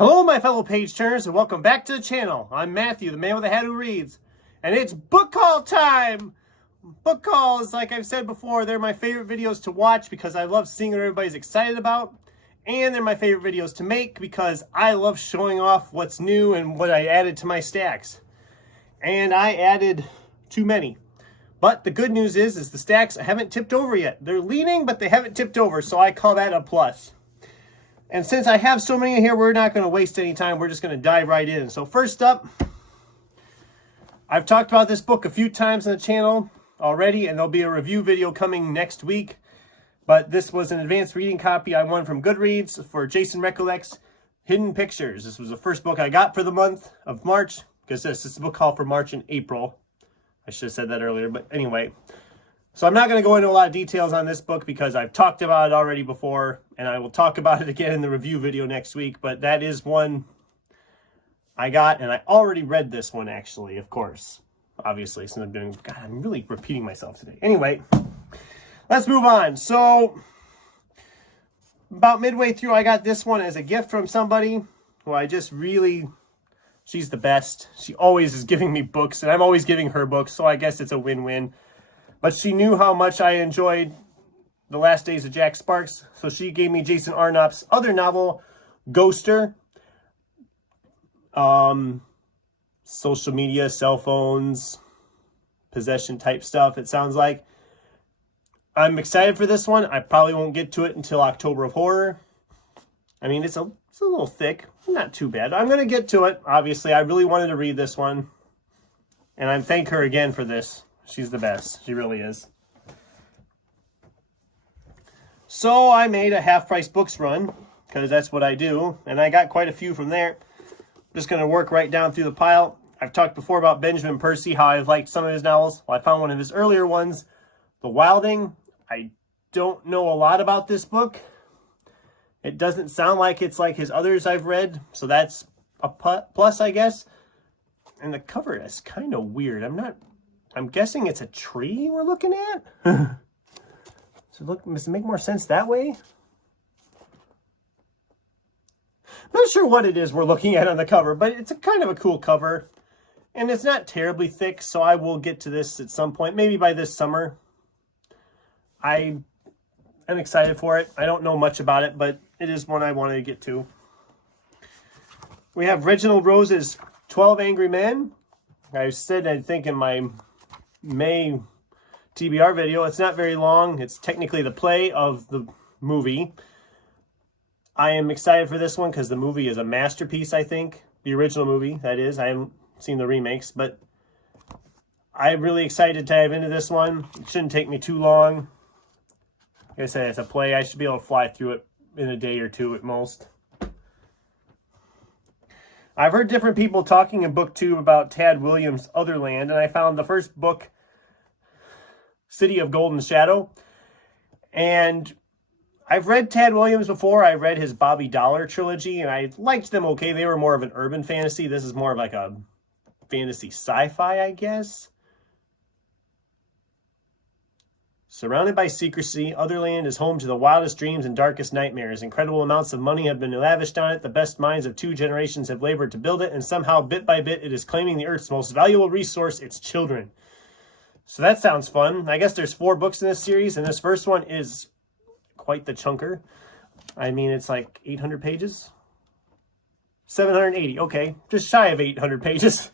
Hello, my fellow page turners, and welcome back to the channel. I'm Matthew, the man with the hat who reads, and it's book haul time! Book hauls, like I've said before, they're my favorite videos to watch because I love seeing what everybody's excited about, and they're my favorite videos to make because I love showing off what's new and what I added to my stacks. And I added too many. But the good news is the stacks haven't tipped over yet. They're leaning, but they haven't tipped over, so I call that a plus. And since I have so many in here, we're not going to waste any time. We're just going to dive right in. So first up, I've talked about this book a few times on the channel already, and there'll be a review video coming next week. But this was an advanced reading copy I won from Goodreads for Jason Recollect's Hidden Pictures. This was the first book I got for the month of March, because this is a book haul for March and April. I should have said that earlier, but anyway. So I'm not going to go into a lot of details on this book because I've talked about it already before, and I will talk about it again in the review video next week, but that is one I got, and I already read this one, actually, of course. Obviously, so I'm really repeating myself today. Anyway, let's move on. So, about midway through, I got this one as a gift from somebody who I just really... She's the best. She always is giving me books, and I'm always giving her books, so I guess it's a win-win. But she knew how much I enjoyed The Last Days of Jack Sparks, so she gave me Jason Arnopp's other novel, Ghoster. Social media, cell phones, possession type stuff, it sounds like. I'm excited for this one. I probably won't get to it until October of Horror. I mean, it's a little thick. Not too bad. I'm going to get to it. Obviously, I really wanted to read this one. And I thank her again for this. She's the best. She really is. So I made a half-price books run, because that's what I do. And I got quite a few from there. I'm just going to work right down through the pile. I've talked before about Benjamin Percy, how I've liked some of his novels. Well, I found one of his earlier ones, The Wilding. I don't know a lot about this book. It doesn't sound like it's like his others I've read, so that's a plus, I guess. And the cover is kind of weird. I'm guessing it's a tree we're looking at? Does it make more sense that way? I'm not sure what it is we're looking at on the cover, but it's a kind of a cool cover. And it's not terribly thick, so I will get to this at some point, maybe by this summer. I'm excited for it. I don't know much about it, but it is one I wanted to get to. We have Reginald Rose's 12 Angry Men. I said, I think, in my May TBR video, it's not very long. It's technically the play of the movie. I am excited for this one because the movie is a masterpiece, I think. The original movie, that is. I haven't seen the remakes, but I'm really excited to dive into this one. It shouldn't take me too long. Like I said, it's a play. I should be able to fly through it in a day or two at most. I've heard different people talking in book 2 about Tad Williams' Otherland, and I found the first book, City of Golden Shadow. And I've read Tad Williams before. I read his Bobby Dollar trilogy, and I liked them okay. They were more of an urban fantasy. This is more of like a fantasy sci-fi, I guess. Surrounded by secrecy, Otherland is home to the wildest dreams and darkest nightmares. Incredible amounts of money have been lavished on it. The best minds of 2 generations have labored to build it, and somehow, bit by bit, it is claiming the Earth's most valuable resource, its children. So that sounds fun. I guess there's 4 books in this series, and this first one is quite the chunker. I mean, it's like 800 pages? 780, okay. Just shy of 800 pages.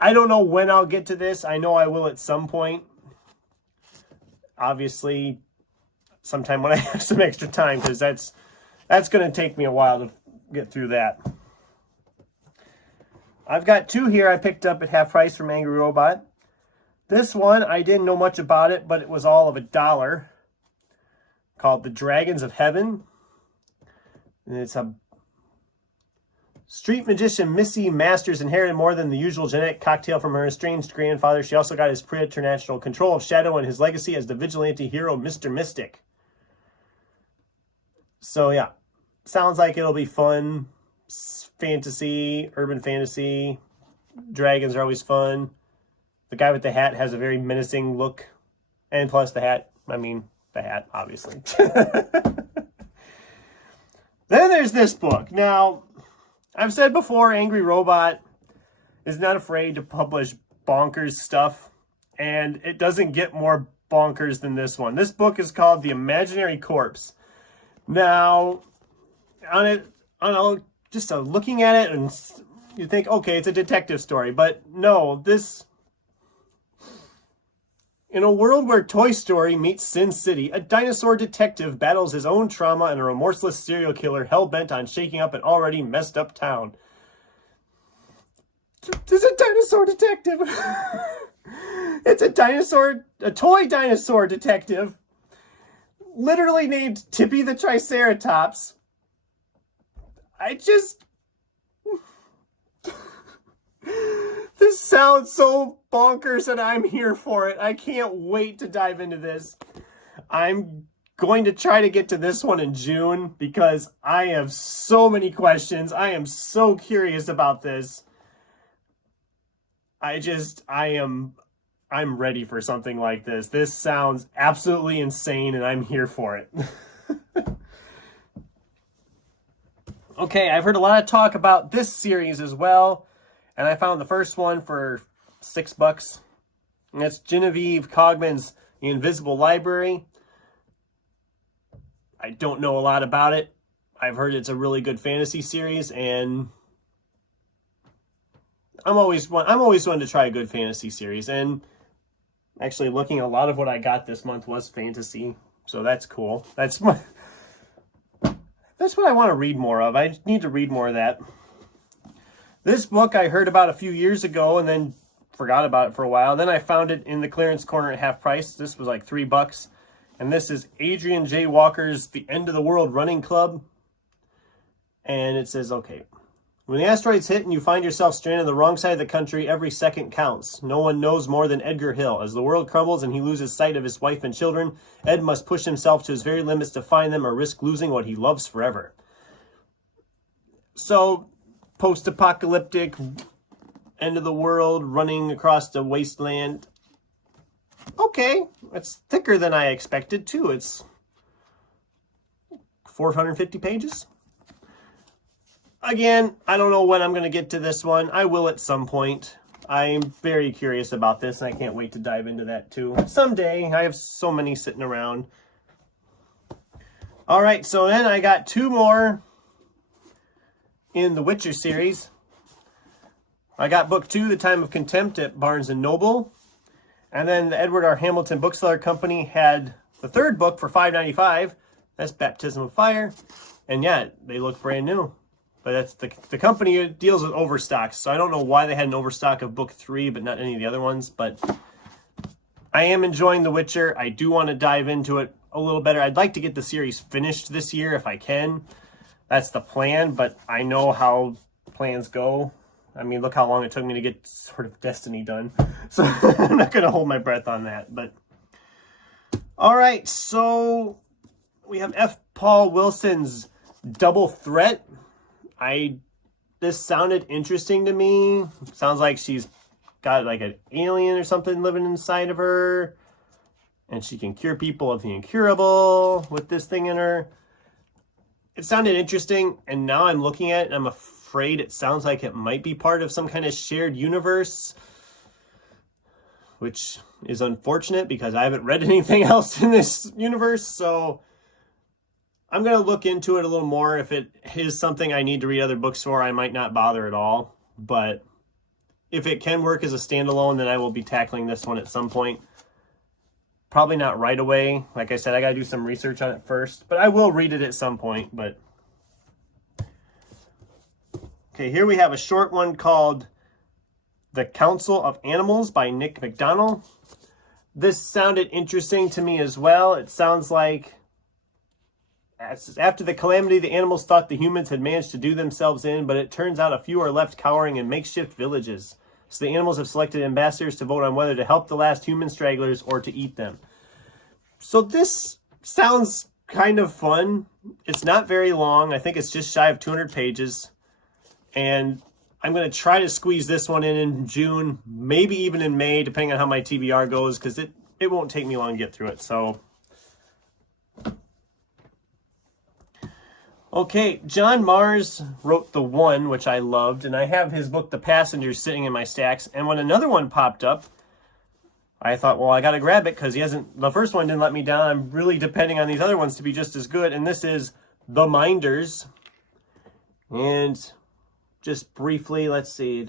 I don't know when I'll get to this. I know I will at some point. Obviously, sometime when I have some extra time, because that's going to take me a while to get through that. I've got 2 here I picked up at half price from Angry Robot. This one, I didn't know much about it, but it was all of $1. Called The Dragons of Heaven. And it's a street magician Missy Masters inherited more than the usual genetic cocktail from her estranged grandfather. She also got his preternatural control of Shadow and his legacy as the vigilante hero Mr. Mystic. So yeah, sounds like it'll be fun. Fantasy, urban fantasy. Dragons are always fun. The guy with the hat has a very menacing look. And plus the hat, I mean, the hat, obviously. Then there's this book. Now, I've said before, Angry Robot is not afraid to publish bonkers stuff, and it doesn't get more bonkers than this one. This book is called The Imaginary Corpse. Now, just looking at it, and you think, okay, it's a detective story, but no, this... In a world where Toy Story meets Sin City, a dinosaur detective battles his own trauma and a remorseless serial killer hell-bent on shaking up an already messed up town. There's a dinosaur detective. It's a toy dinosaur detective, literally named Tippy the Triceratops. This sounds so bonkers and I'm here for it. I can't wait to dive into this. I'm going to try to get to this one in June because I have so many questions. I am so curious about this. I'm ready for something like this. This sounds absolutely insane and I'm here for it. Okay, I've heard a lot of talk about this series as well. And I found the first one for $6. And that's Genevieve Cogman's The Invisible Library. I don't know a lot about it. I've heard it's a really good fantasy series, and I'm always one to try a good fantasy series. And actually, looking, a lot of what I got this month was fantasy, so that's cool. That's what I want to read more of. I need to read more of that. This book I heard about a few years ago and then forgot about it for a while. Then I found it in the clearance corner at half price. This was like $3. And this is Adrian J. Walker's The End of the World Running Club. And it says, okay, when the asteroids hit and you find yourself stranded on the wrong side of the country, every second counts. No one knows more than Edgar Hill. As the world crumbles and he loses sight of his wife and children, Ed must push himself to his very limits to find them or risk losing what he loves forever. So, post-apocalyptic, end of the world, running across the wasteland. Okay, it's thicker than I expected too. It's 450 pages. Again, I don't know when I'm going to get to this one. I will at some point. I'm very curious about this, and I can't wait to dive into that too. Someday. I have so many sitting around. All right, so then I got 2 more in the Witcher series. I got book 2, The Time of Contempt, at Barnes & Noble. And then the Edward R. Hamilton Bookseller Company had the 3rd book for $5.95. That's Baptism of Fire. And yeah, they look brand new. But that's the company deals with overstocks. So I don't know why they had an overstock of book 3, but not any of the other ones. But I am enjoying The Witcher. I do want to dive into it a little better. I'd like to get the series finished this year if I can. That's the plan, but I know how plans go. I mean, look how long it took me to get sort of Destiny done. So I'm not going to hold my breath on that. But all right, so we have F. Paul Wilson's Double Threat. This sounded interesting to me. Sounds like she's got like an alien or something living inside of her. And she can cure people of the incurable with this thing in her. It sounded interesting, and now I'm looking at it, and I'm afraid it sounds like it might be part of some kind of shared universe, which is unfortunate because I haven't read anything else in this universe, so I'm going to look into it a little more. If it is something I need to read other books for, I might not bother at all, but if it can work as a standalone, then I will be tackling this one at some point. Probably not right away. Like I said, I got to do some research on it first, but I will read it at some point. But okay, here we have a short one called The Council of Animals by Nick McDonnell. This sounded interesting to me as well. It sounds like after the calamity, the animals thought the humans had managed to do themselves in, but it turns out a few are left cowering in makeshift villages. So the animals have selected ambassadors to vote on whether to help the last human stragglers or to eat them. So this sounds kind of fun. It's not very long. I think it's just shy of 200 pages. And I'm going to try to squeeze this one in June, maybe even in May, depending on how my TBR goes, because it won't take me long to get through it. So, Okay, John Mars wrote The One, which I loved, and I have his book, The Passengers, sitting in my stacks. And when another one popped up, I thought, well, I got to grab it because the first one didn't let me down. I'm really depending on these other ones to be just as good. And this is The Minders. And just briefly, let's see.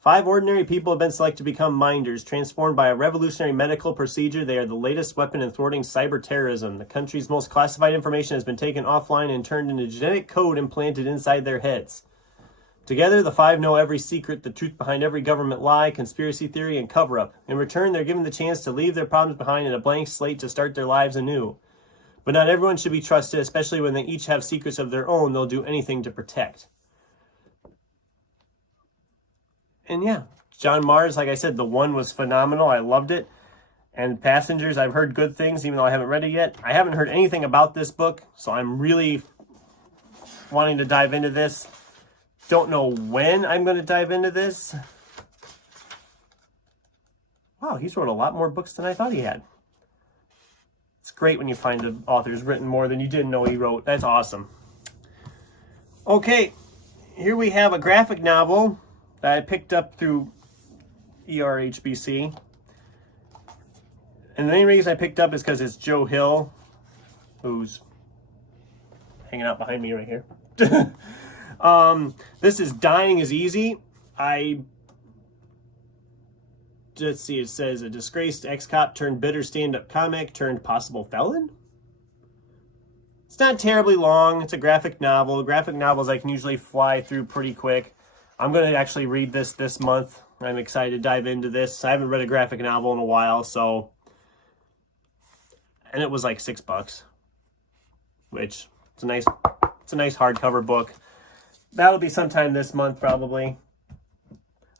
5 ordinary people have been selected to become minders. Transformed by a revolutionary medical procedure, they are the latest weapon in thwarting cyber terrorism. The country's most classified information has been taken offline and turned into genetic code implanted inside their heads. Together, the 5 know every secret, the truth behind every government lie, conspiracy theory, and cover-up. In return, they're given the chance to leave their problems behind and a blank slate to start their lives anew. But not everyone should be trusted, especially when they each have secrets of their own they'll do anything to protect. And yeah, John Mars, like I said, The One was phenomenal. I loved it. And Passengers, I've heard good things, even though I haven't read it yet. I haven't heard anything about this book, so I'm really wanting to dive into this. Don't know when I'm going to dive into this. Wow, he's wrote a lot more books than I thought he had. It's great when you find an author's written more than you didn't know he wrote. That's awesome. Okay, here we have a graphic novel that I picked up through ERHBC. And the main reason I picked up is because it's Joe Hill, who's hanging out behind me right here. This is Dying is Easy. Let's see, it says a disgraced ex-cop turned bitter stand-up comic turned possible felon. It's not terribly long. It's a graphic novel. Graphic novels I can usually fly through pretty quick. I'm going to actually read this month. I'm excited to dive into this. I haven't read a graphic novel in a while, so... And it was like $6, which it's a nice hardcover book. That'll be sometime this month, probably.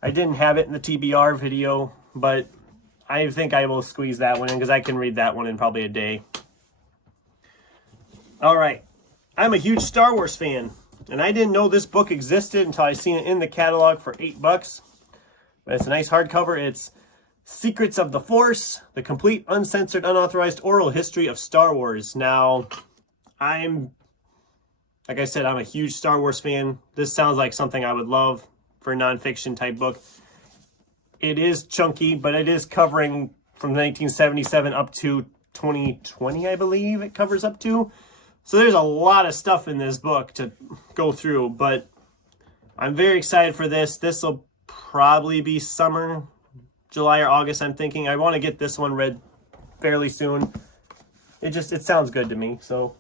I didn't have it in the TBR video, but I think I will squeeze that one in because I can read that one in probably a day. All right. I'm a huge Star Wars fan, and I didn't know this book existed until I seen it in the catalog for $8. But it's a nice hardcover. It's Secrets of the Force, the complete, uncensored, unauthorized oral history of Star Wars. Now, like I said, I'm a huge Star Wars fan. This sounds like something I would love for a nonfiction type book. It is chunky, but it is covering from 1977 up to 2020, I believe it covers up to. So there's a lot of stuff in this book to go through, but I'm very excited for this. This will probably be summer, July or August, I'm thinking. I want to get this one read fairly soon. It sounds good to me, so.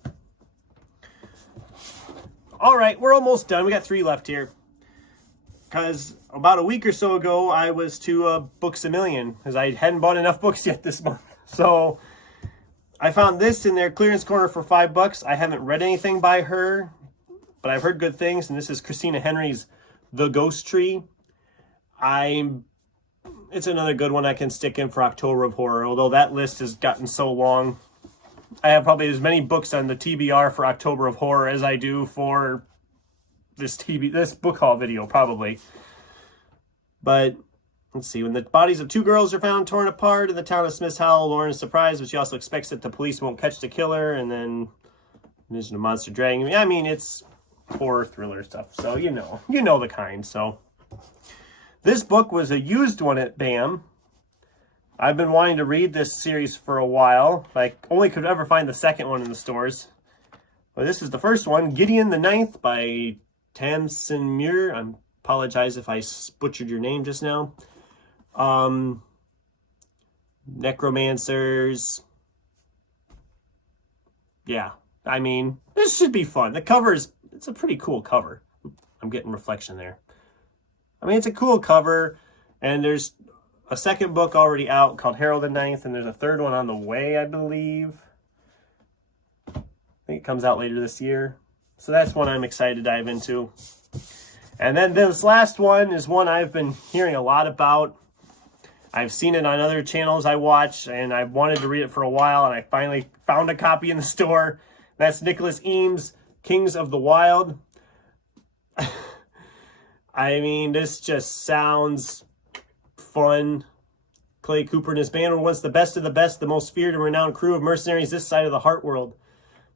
All right, we're almost done. We got 3 left here. Because about a week or so ago, I was to Books A Million, because I hadn't bought enough books yet this month. So I found this in their clearance corner for $5. I haven't read anything by her, but I've heard good things. And this is Christina Henry's The Ghost Tree. It's another good one I can stick in for October of Horror, although that list has gotten so long. I have probably as many books on the TBR for October of Horror as I do for this book haul video, probably. But let's see. When the bodies of 2 girls are found torn apart in the town of Smith's Hollow, Lauren is surprised, but she also expects that the police won't catch the killer. And then there's a monster dragging me. I mean, it's horror thriller stuff, so you know the kind. So this book was a used one at BAM. I've been wanting to read this series for a while. I only could ever find the second one in the stores. But this is the first one, Gideon the Ninth by Tamsin Muir. I apologize if I butchered your name just now. Necromancers. Yeah, I mean, this should be fun. The cover it's a pretty cool cover. I'm getting reflection there. I mean, it's a cool cover, and there's a second book already out called Harold the Ninth, and there's a third one on the way, I believe. I think it comes out later this year. So that's one I'm excited to dive into. And then this last one is one I've been hearing a lot about. I've seen it on other channels I watch, and I've wanted to read it for a while, and I finally found a copy in the store. That's Nicholas Eames' Kings of the Wild. I mean, this just sounds fun. Clay Cooper and his band were once the best of the best, the most feared and renowned crew of mercenaries this side of the Heart World.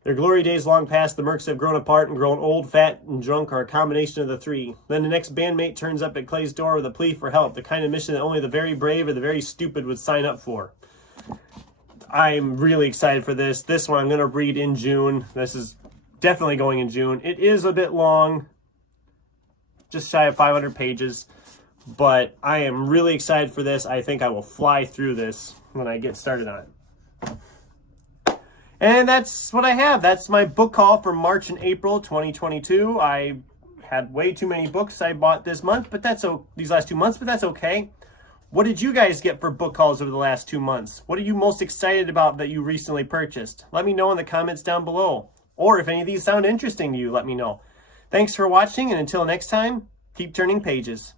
Their glory days long past, the mercs have grown apart and grown old, fat, and drunk, or a combination of the three. Then the next bandmate turns up at Clay's door with a plea for help, the kind of mission that only the very brave or the very stupid would sign up for. I'm really excited for this. This one I'm going to read in June. This is definitely going in June. It is a bit long, just shy of 500 pages, but I am really excited for this. I think I will fly through this when I get started on it. And that's what I have. That's my book haul for March and April 2022. I had way too many books I bought this month, but these last 2 months, but that's okay. What did you guys get for book hauls over the last 2 months? What are you most excited about that you recently purchased? Let me know in the comments down below. Or if any of these sound interesting to you, let me know. Thanks for watching, and until next time, keep turning pages.